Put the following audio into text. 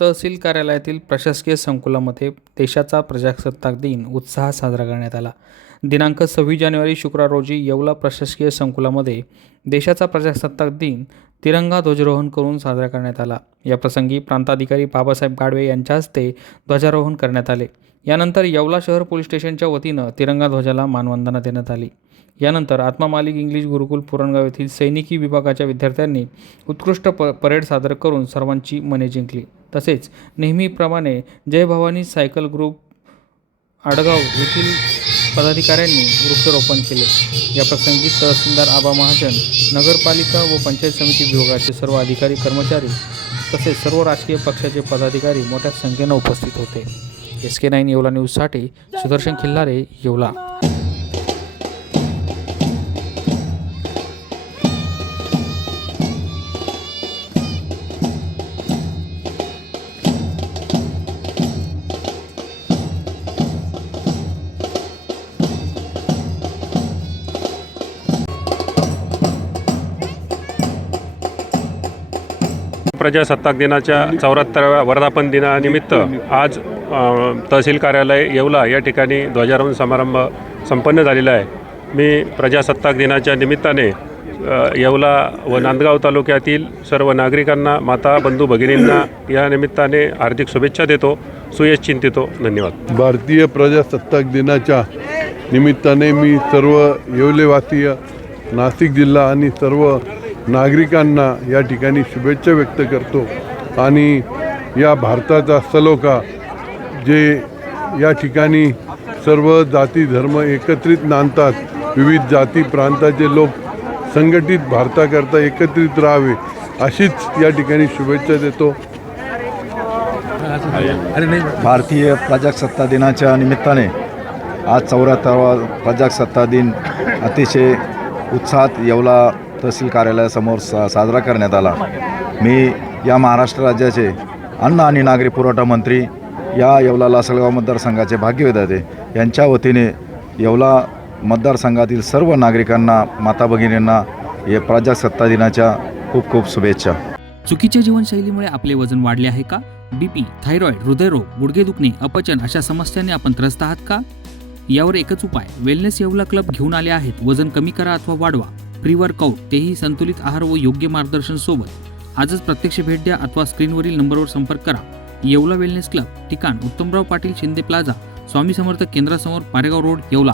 तहसील कार्यालयातील प्रशासकीय संकुलामध्ये देशाचा प्रजासत्ताक दिन उत्साहात साजरा करण्यात आला. दिनांक सव्वीस जानेवारी शुक्रवार रोजी येवला प्रशासकीय संकुलामध्ये देशाचा प्रजासत्ताक दिन तिरंगा ध्वजारोहण करून साजरा करण्यात आला. या प्रसंगी प्रांताधिकारी बाबासाहेब गाडवे यांच्या हस्ते ध्वजारोहण करण्यात आले. यानंतर येवला शहर पोलीस स्टेशनच्या वतीनं तिरंगा ध्वजाला मानवंदना देण्यात आली. यानंतर आत्मा मालिक इंग्लिश गुरुकुल पुरणगाव येथील सैनिकी विभागाच्या विद्यार्थ्यांनी उत्कृष्ट प परेड सादर करून सर्वांची मने जिंकली. तसेच नेहमीप्रमाणे जय भवानी सायकल ग्रुप आडगाव येथील पदाधिकाऱ्यांनी वृक्षारोपण केले. या प्रसंगी तहसीलदार आबा महाजन नगरपालिका व पंचायत समिती विभागाचे सर्व अधिकारी कर्मचारी तसेच सर्व राजकीय पक्षाचे पदाधिकारी मोठ्या संख्येनं उपस्थित होते. एस के नाईन येवला न्यूजसाठी सुदर्शन खिल्लारे येवला. प्रजासत्ताक दिनाच्या चौऱ्याहत्तराव्या वर्धापन दिनानिमित्त आज तहसील कार्यालय येवला या ठिकाणी ध्वजारोहण समारंभ संपन्न झालेला आहे. मी प्रजासत्ताक दिनाच्या निमित्ताने येवला व नांदगाव तालुक्यातील सर्व नागरिकांना माता बंधू भगिनींना या निमित्ताने हार्दिक शुभेच्छा देतो सुयश चिंतितो. धन्यवाद. भारतीय प्रजासत्ताक दिनाच्या निमित्ताने मी सर्व येवलेवासीय नाशिक जिल्हा आणि सर्व नागरिकांना या ठिकाणी शुभेच्छा व्यक्त करतो. आणि या भारताचा सलोखा जे या ठिकाणी सर्व जाती धर्म एकत्रित नांदतात विविध जाती प्रांताचे लोक संघटित भारताकरता एकत्रित राहावे अशीच या ठिकाणी शुभेच्छा देतो. भारतीय प्रजासत्ता दिनाच्या निमित्ताने आज चौऱ्याहत्तरावा प्रजासत्ता दिन अतिशय उत्साहात येवला तहसील कार्यालयासमोर सा साजरा करण्यात आला. मी या महाराष्ट्र राज्याचे अन्न आणि नागरी पुरवठा मंत्री या येवला लासलगाव मतदारसंघाचे भाग्यविधाते. यांच्या वतीने येवला मतदारसंघातील सर्व नागरिकांना माता भगिनींना या प्रजासत्ता दिनाच्या खूप खूप शुभेच्छा. चुकीच्या जीवनशैलीमुळे आपले वजन वाढले आहे का? बीपी थायरॉईड हृदयरोग गुडघे दुखणे अपचन अशा समस्यांनी आपण त्रस्त आहात का? यावर एकच उपाय वेलनेस येवला क्लब घेऊन आले आहेत. वजन कमी करा अथवा वाढवा. प्री वर्कआउट तेही संतुलित आहार व योग्य मार्गदर्शन सोबत. आजच प्रत्यक्ष भेट द्या अथवा स्क्रीनवरील नंबरवर संपर्क करा. येवला वेलनेस क्लब ठिकाण उत्तमराव पाटील शिंदे प्लाझा स्वामी समर्थ केंद्रासमोर पारेगाव रोड येवला.